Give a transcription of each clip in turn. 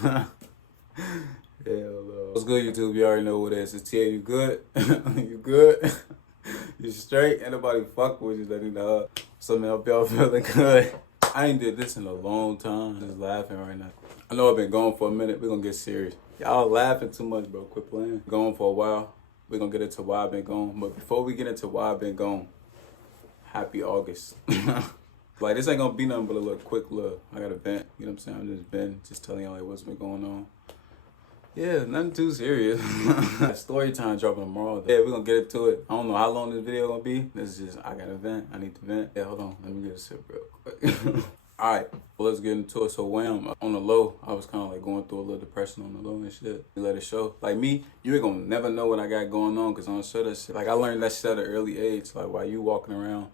Hell no. What's good, YouTube? You already know what it is. It's Tia. You good? You good? You straight? Ain't nobody fuck with you. Let me know. Something help y'all feeling good. I ain't did this in a long time. Just laughing right now. I know I've been gone for a minute. We're gonna get serious. Y'all laughing too much, bro. Quit playing. Gone for a while. We're gonna get into why I've been gone. But before we get into why I've been gone, happy August. Like, this ain't gonna be nothing but a little quick look. I got a vent, you know what I'm saying? I'm just venting, just telling y'all like what's been going on. Yeah, nothing too serious. Story time dropping tomorrow. Yeah, we're gonna get into it. I don't know how long this video gonna be. This is just, I got a vent. I need to vent. Yeah, hold on. Let me get a sip real quick. All right, well, let's get into it. So wham, on the low, I was kind of like going through a little depression on the low and shit. You let it show. Like me, you ain't gonna never know what I got going on because I don't show that shit. Like, I learned that shit at an early age. Like, while you walking around,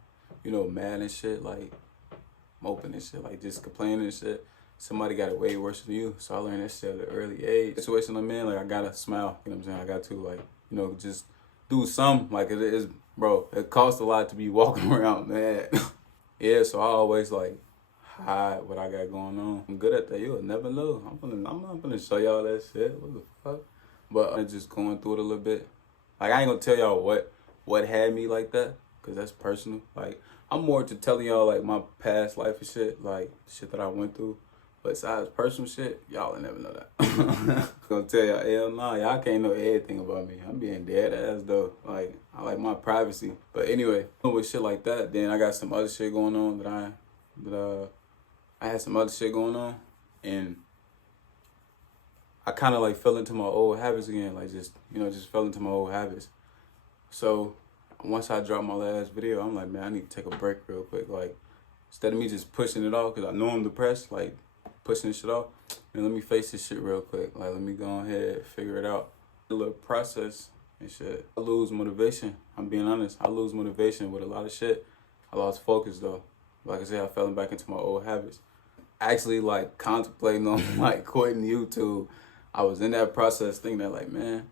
you know, mad and shit, like moping and shit, like just complaining and shit, somebody got it way worse than you. So I learned that shit at an early age. Situation I'm in, like, I gotta smile, you know what I'm saying? I got to, like, you know, just do something. Like, it is, bro, it costs a lot to be walking around mad. Yeah, so I always like hide what I got going on. I'm good at that. You'll never know. I'm not gonna show y'all that shit. What the fuck? But I'm just going through it a little bit. Like, I ain't gonna tell y'all what had me like that, cause that's personal. Like, I'm more to telling y'all like my past life and shit, like shit that I went through. But besides personal shit, y'all will never know that. Gonna tell y'all, hell nah, y'all can't know everything about me. I'm being dead ass though. Like, I like my privacy. But anyway, with shit like that, then I got some other shit going on I had some other shit going on, and I kind of like fell into my old habits again. Like, just, you know, just fell into my old habits. So once I dropped my last video, I'm like, man, I need to take a break real quick. Like, instead of me just pushing it off, because I know I'm depressed, like, pushing this shit off, man, let me face this shit real quick. Like, let me go ahead, figure it out. A little process and shit. I lose motivation. I'm being honest. I lose motivation with a lot of shit. I lost focus, though. Like I said, I fell back into my old habits. Actually, like, contemplating on, like, quitting YouTube. I was in that process thinking that, like, man,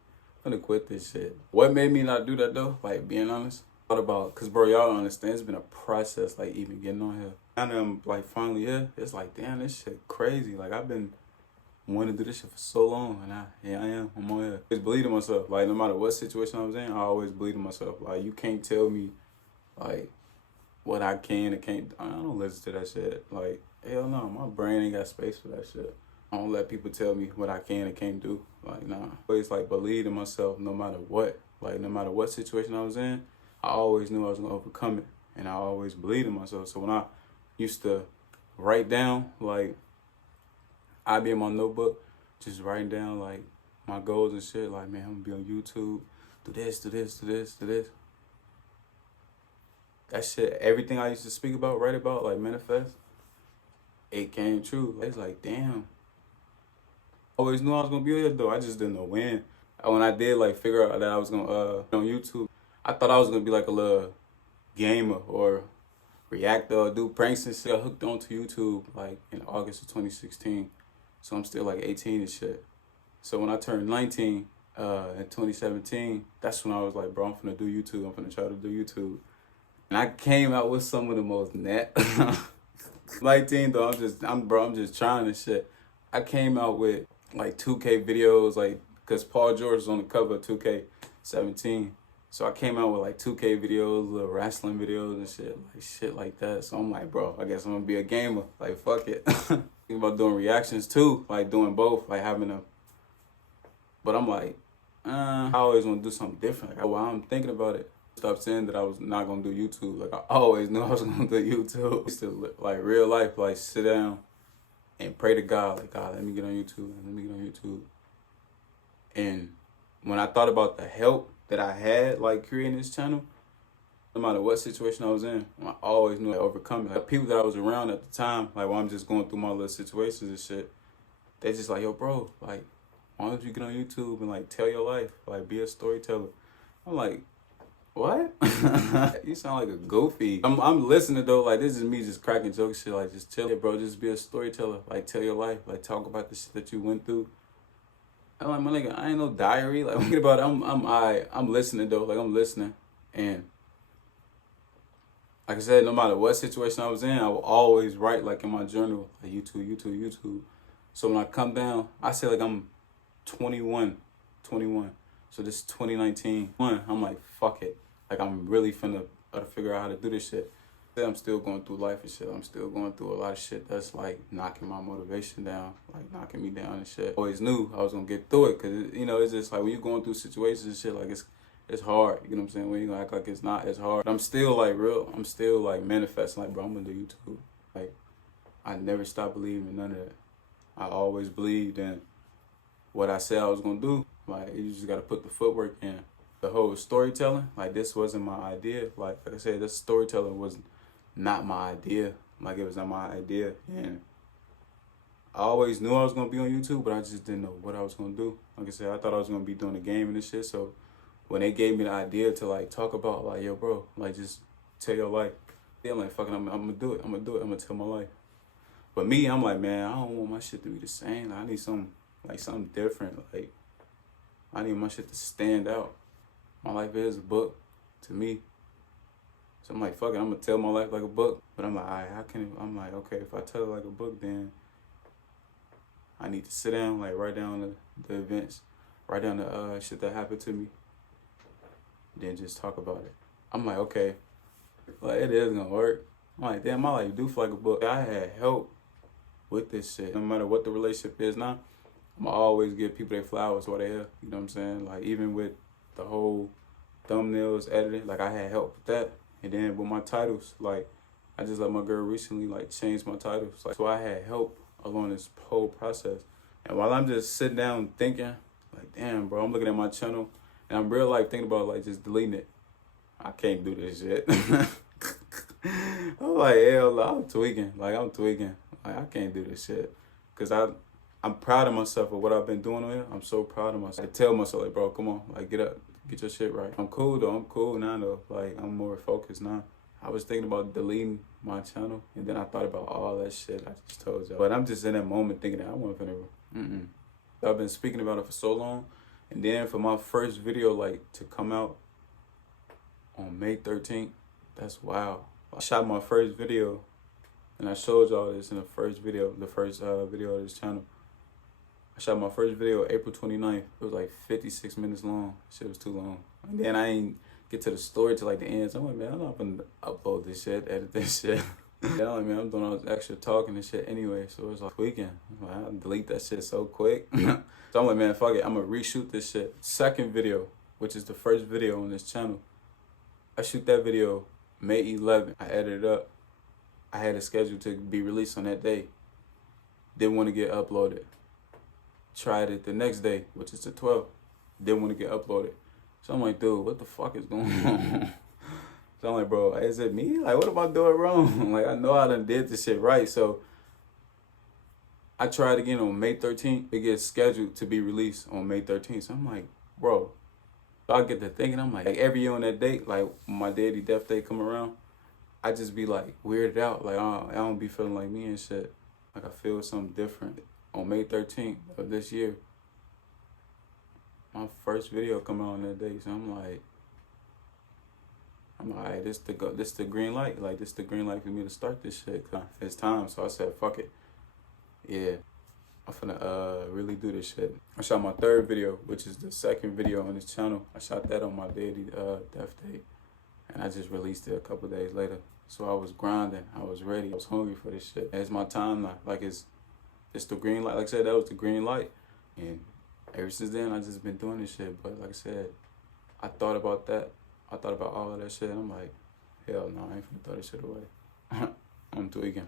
I'm gonna quit this shit. What made me not do that though? Like, being honest, thought about, cause bro, y'all don't understand. It's been a process, like, even getting on here. And I'm like finally here. It's like, damn, this shit crazy. Like, I've been wanting to do this shit for so long, and here I am. I'm on here. I always believe in myself. Like, no matter what situation I was in, I always believe in myself. Like, you can't tell me, like, what I can and can't. I don't listen to that shit. Like, hell no, my brain ain't got space for that shit. I don't let people tell me what I can and can't do. Like, nah. I always, like, believe in myself no matter what. Like, no matter what situation I was in, I always knew I was gonna overcome it. And I always believed in myself. So when I used to write down, like, I'd be in my notebook, just writing down, like, my goals and shit. Like, man, I'm gonna be on YouTube, do this, do this, do this, do this. That shit, everything I used to speak about, write about, like, manifest, it came true. It's like, damn. Always knew I was gonna be here though. I just didn't know when. When I did, like, figure out that I was gonna on YouTube, I thought I was gonna be like a little gamer or reactor or do pranks and shit. I hooked onto YouTube like in August of 2016. So I'm still like 18 and shit. So when I turned 19 in 2017, that's when I was like, bro, I'm finna do YouTube. I'm finna try to do YouTube. And I came out with some of the most net 19 though. I'm just trying this shit. I came out with like 2K videos, like, cause Paul George was on the cover of 2K17. So I came out with like 2K videos, little wrestling videos and shit like that. So I'm like, bro, I guess I'm gonna be a gamer. Like, fuck it. Thinking about doing reactions too, like doing both, like having a. But I'm like, I always want to do something different. Like, while I'm thinking about it, stop saying that I was not gonna do YouTube. Like, I always knew I was gonna do YouTube. I used to, like, real life, like, sit down and pray to God, like, God, let me get on YouTube, let me get on YouTube. And when I thought about the help that I had, like, creating this channel, no matter what situation I was in, I always knew I'd overcome it. Like, people that I was around at the time, like, while I'm just going through my little situations and shit, they just like, yo, bro, like, why don't you get on YouTube and, like, tell your life, like, be a storyteller. I'm like, what? You sound like a goofy. I'm listening though, like, this is me just cracking jokes, shit, like, just chill, bro, just be a storyteller, like, tell your life, like, talk about the shit that you went through. I'm like, my nigga, I ain't no diary. Like, thinking about it, I'm listening though, like, I'm listening. And like I said, no matter what situation I was in, I would always write, like, in my journal, like, YouTube. So when I come down, I say like I'm 21. So this is 2019. I'm like, fuck it. Like I'm really finna figure out how to do this shit. I'm still going through life and shit. I'm still going through a lot of shit that's like knocking my motivation down, like knocking me down and shit. Always knew I was gonna get through it, cause you know, it's just like when you're going through situations and shit, like it's hard. You know what I'm saying? When you gonna act like it's not, it's hard. But I'm still like I'm still like manifesting, like, bro, I'm gonna do YouTube. Like I never stopped believing in none of that. I always believed in what I said I was gonna do. Like you just gotta put the footwork in. The whole storytelling, like this wasn't my idea. Like I said, this storytelling was not my idea. Like it was not my idea. And I always knew I was gonna be on YouTube, but I just didn't know what I was gonna do. Like I said, I thought I was gonna be doing the game and this shit. So when they gave me the idea to like talk about like, yo bro, like just tell your life. Yeah, I'm like, fuck it, I'm gonna do it. I'm gonna tell my life. But me, I'm like, man, I don't want my shit to be the same. I need something different. Like I need my shit to stand out. My life is a book to me. So I'm like, fuck it, I'm gonna tell my life like a book. But I'm like, all right, I'm like, okay, if I tell it like a book, then I need to sit down, like write down the events, write down the shit that happened to me, then just talk about it. I'm like, okay, like it is gonna work. I'm like, damn, my life do feel like a book. I had help with this shit. No matter what the relationship is now, I'm gonna always give people their flowers while they're here. You know what I'm saying? Like even with the whole thumbnails editing, like I had help with that. And then with my titles, like I just let my girl recently like change my titles. Like so I had help along this whole process. And while I'm just sitting down thinking, like damn bro, I'm looking at my channel and I'm real like thinking about like just deleting it. I can't do this shit. I'm like, hell, I'm tweaking. Like I'm tweaking. Like I can't do this shit. Cause I'm proud of myself for what I've been doing on here. I'm so proud of myself. I tell myself, like, bro, come on, like, get up, get your shit right. I'm cool, though. I'm cool now, though. Like, I'm more focused now. I was thinking about deleting my channel, and then I thought about all that shit I just told y'all. But I'm just in that moment thinking that I want to I've been speaking about it for so long, and then for my first video, like, to come out on May 13th, that's wild. I shot my first video, and I showed y'all this in the first video of this channel. I shot my first video April 29th. It was like 56 minutes long. Shit was too long. And then I ain't get to the story till like the end. So I'm like, man, I'm not gonna upload this shit, edit this shit. Yeah, I'm like, man, I'm doing all this extra talking and shit anyway. So it's like tweaking. I'm like, I'll delete that shit so quick. So I'm like, man, fuck it. I'm gonna reshoot this shit. Second video, which is the first video on this channel. I shoot that video May 11th. I edited it up. I had it scheduled to be released on that day. Didn't want to get uploaded. Tried it the next day, which is the 12th. Didn't want to get uploaded. So I'm like, dude, what the fuck is going on? So I'm like, bro, is it me? Like, what am I doing wrong? Like, I know I done did this shit right. So I tried again on May 13th. It gets scheduled to be released on May 13th. So I'm like, bro. So I get to thinking, I'm like every year on that date, like when my daddy death day come around, I just be like weirded out. Like, I don't be feeling like me and shit. Like, I feel something different. On May 13th of this year, my first video come out on that day, so I'm like, right, this the green light. Like, this the green light for me to start this shit. It's time, so I said, fuck it. Yeah, I'm finna really do this shit. I shot my third video, which is the second video on this channel. I shot that on my daddy death day, and I just released it a couple days later. So I was grinding, I was ready, I was hungry for this shit. It's my time now. Like it's the green light. Like I said, that was the green light. And ever since then, I just been doing this shit. But like I said, I thought about that. I thought about all of that shit. And I'm like, hell no, I ain't finna throw this shit away. I'm tweaking.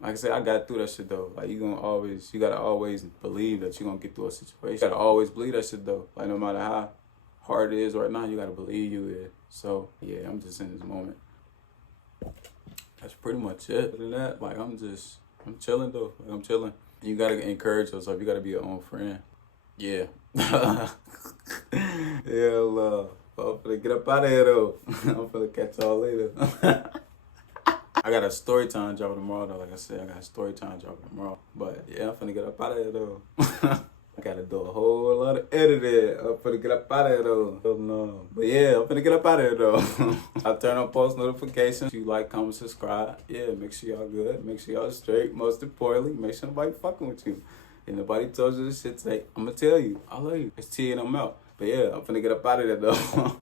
Like I said, I got through that shit though. Like you gotta always believe that you're gonna get through a situation. You gotta always believe that shit though. Like no matter how hard it is right now, you gotta believe you is. So yeah, I'm just in this moment. That's pretty much it. Other than that, like I'm chilling though. Like I'm chilling. You gotta encourage yourself. You gotta be your own friend. Yeah. Yeah, love. I'm finna get up out of here though. I'm finna catch y'all later. I got a story time job tomorrow though. Like I said, I got a story time job tomorrow. But yeah, I'm finna get up out of here though. I gotta do a whole lot of editing. I'm finna get up out of here though. No. But yeah, I'm finna get up out of here though. I turn on post notifications. You like, comment, subscribe. Yeah, make sure y'all good. Make sure y'all straight. Most importantly, make sure nobody fucking with you. And nobody told you this shit today, I'm gonna tell you. I love you. It's T and I'm out. But yeah, I'm finna get up out of there though.